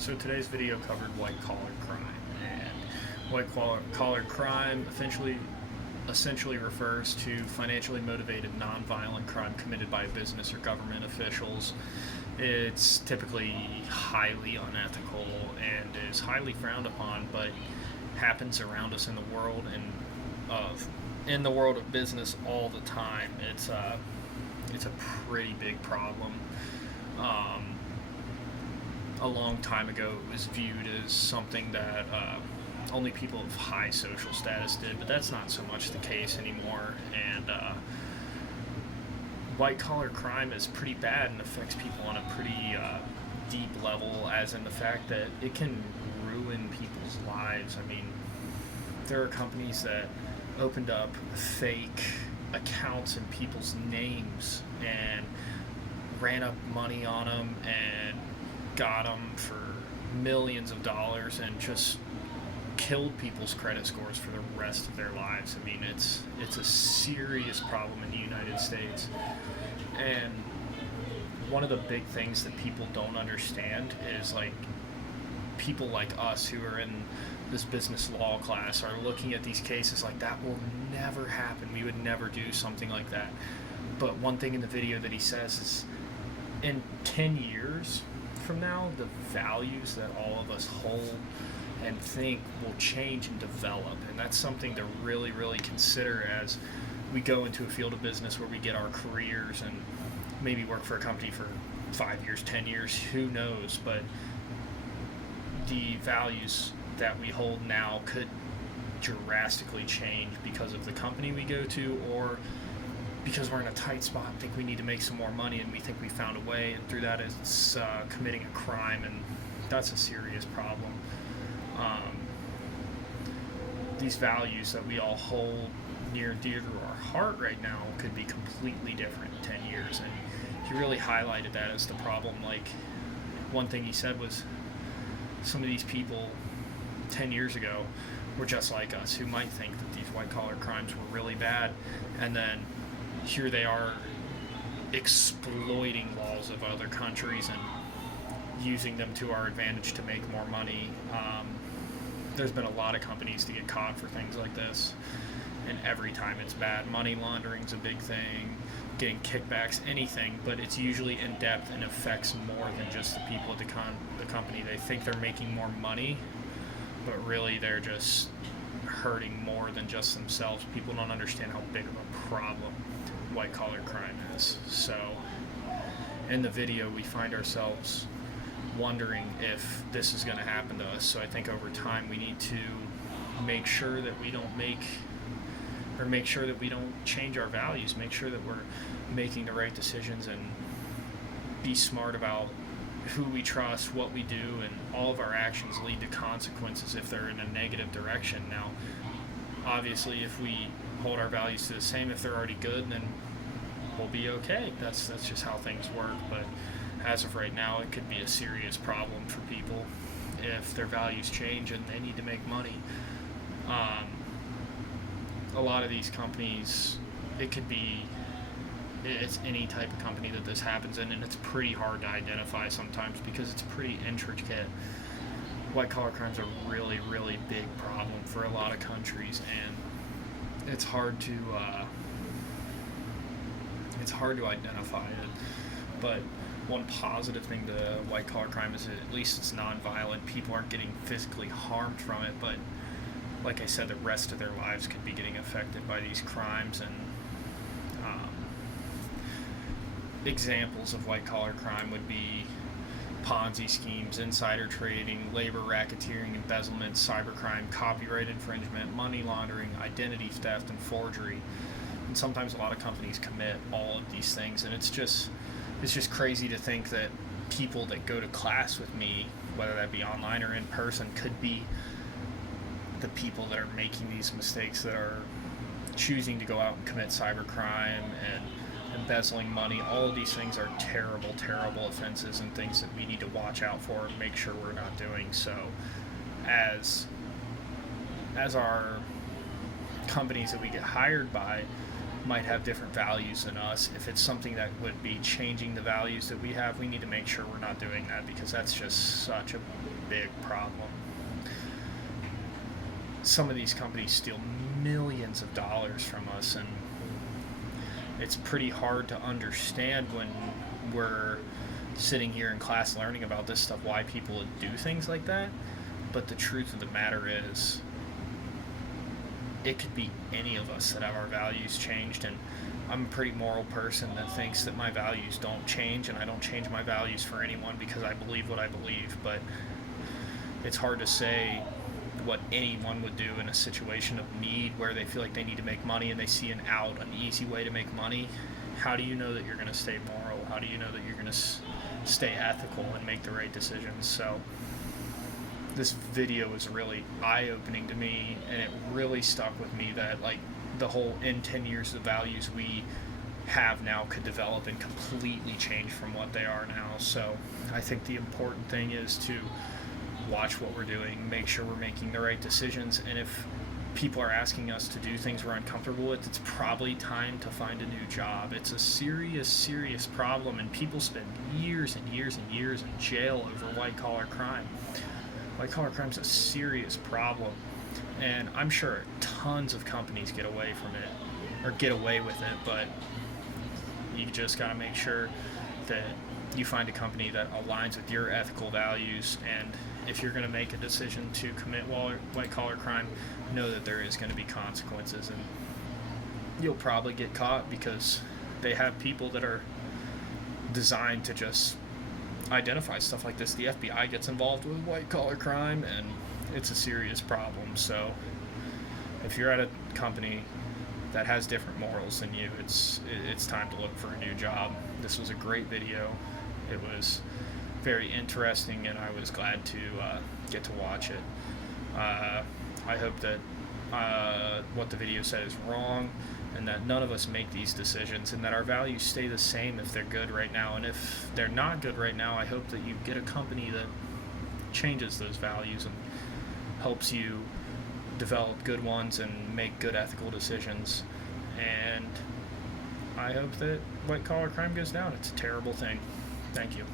So today's video covered white-collar crime, and white-collar crime essentially refers to financially motivated nonviolent crime committed by business or government officials. It's typically highly unethical and is highly frowned upon, but happens around us in the world and in the world of business all the time. It's a pretty big problem. A long time ago, it was viewed as something that only people of high social status did, but that's not so much the case anymore. And white-collar crime is pretty bad and affects people on a pretty deep level, as in the fact that it can ruin people's lives. I mean, there are companies that opened up fake accounts in people's names and ran up money on them and got them for millions of dollars and just killed people's credit scores for the rest of their lives. I mean, it's a serious problem in the United States. And one of the big things that people don't understand is, like, people like us who are in this business law class are looking at these cases like that will never happen. We would never do something like that. But one thing in the video that he says is, in 10 years from now, the values that all of us hold and think will change and develop. And that's something to really, really consider as we go into a field of business where we get our careers and maybe work for a company for 5 years, 10 years, who knows. But the values that we hold now could drastically change because of the company we go to, or because we're in a tight spot and think we need to make some more money and we think we found a way, and through that it's committing a crime, and that's a serious problem. These values that we all hold near and dear to our heart right now could be completely different in 10 years, and he really highlighted that as the problem. Like, one thing he said was, some of these people 10 years ago were just like us, who might think that these white-collar crimes were really bad, and then here they are exploiting laws of other countries and using them to our advantage to make more money. There's been a lot of companies to get caught for things like this, and every time it's bad. Money laundering's a big thing, getting kickbacks, anything, but it's usually in depth and affects more than just the people at the company. They think they're making more money, but really they're just hurting more than just themselves. People don't understand how big of a problem white-collar crime is. So in the video, we find ourselves wondering if this is going to happen to us. So I think over time we need to make sure that we don't change our values, make sure that we're making the right decisions, and be smart about who we trust, what we do, and all of our actions lead to consequences if they're in a negative direction. Now, obviously, if we hold our values to the same, if they're already good, then we'll be okay. That's just how things work. But as of right now, it could be a serious problem for people if their values change and they need to make money. A lot of these companies, it's any type of company that this happens in, and it's pretty hard to identify sometimes because it's pretty intricate. White-collar crimes are a really, really big problem for a lot of countries, and it's hard to identify it. But one positive thing to white-collar crime is that at least it's non-violent. People aren't getting physically harmed from it, but like I said, the rest of their lives could be getting affected by these crimes. And examples of white-collar crime would be Ponzi schemes, insider trading, labor racketeering, embezzlement, cybercrime, copyright infringement, money laundering, identity theft, and forgery. And sometimes a lot of companies commit all of these things, and it's just crazy to think that people that go to class with me, whether that be online or in person, could be the people that are making these mistakes, that are choosing to go out and commit cybercrime and embezzling money. All of these things are terrible, terrible offenses and things that we need to watch out for and make sure we're not doing. So as our companies that we get hired by might have different values than us. If it's something that would be changing the values that we have, we need to make sure we're not doing that, because that's just such a big problem. Some of these companies steal millions of dollars from us, and it's pretty hard to understand when we're sitting here in class learning about this stuff, why people would do things like that. But the truth of the matter is, it could be any of us that have our values changed. And I'm a pretty moral person that thinks that my values don't change, and I don't change my values for anyone because I believe what I believe. But it's hard to say what anyone would do in a situation of need where they feel like they need to make money and they see an easy way to make money. How do you know that you're going to stay moral? How do you know that you're going to stay ethical and make the right decisions? So this video was really eye-opening to me, and it really stuck with me that, like, the whole in 10 years the values we have now could develop and completely change from what they are now. So I think the important thing is to watch what we're doing, make sure we're making the right decisions, and if people are asking us to do things we're uncomfortable with, it's probably time to find a new job. It's a serious problem, and people spend years and years and years in jail over white-collar crime. White-collar crime is a serious problem, and I'm sure tons of companies get away from it, or get away with it, but you just got to make sure that you find a company that aligns with your ethical values. And if you're going to make a decision to commit white-collar crime, know that there is going to be consequences, and you'll probably get caught because they have people that are designed to just identify stuff like this. The FBI gets involved with white-collar crime, and it's a serious problem. So if you're at a company that has different morals than you, it's time to look for a new job. This was a great video. It was very interesting, and I was glad to get to watch it. I hope that what the video said is wrong, and that none of us make these decisions, and that our values stay the same if they're good right now. And if they're not good right now, I hope that you get a company that changes those values and helps you develop good ones and make good ethical decisions. And I hope that white-collar crime goes down. It's a terrible thing. Thank you.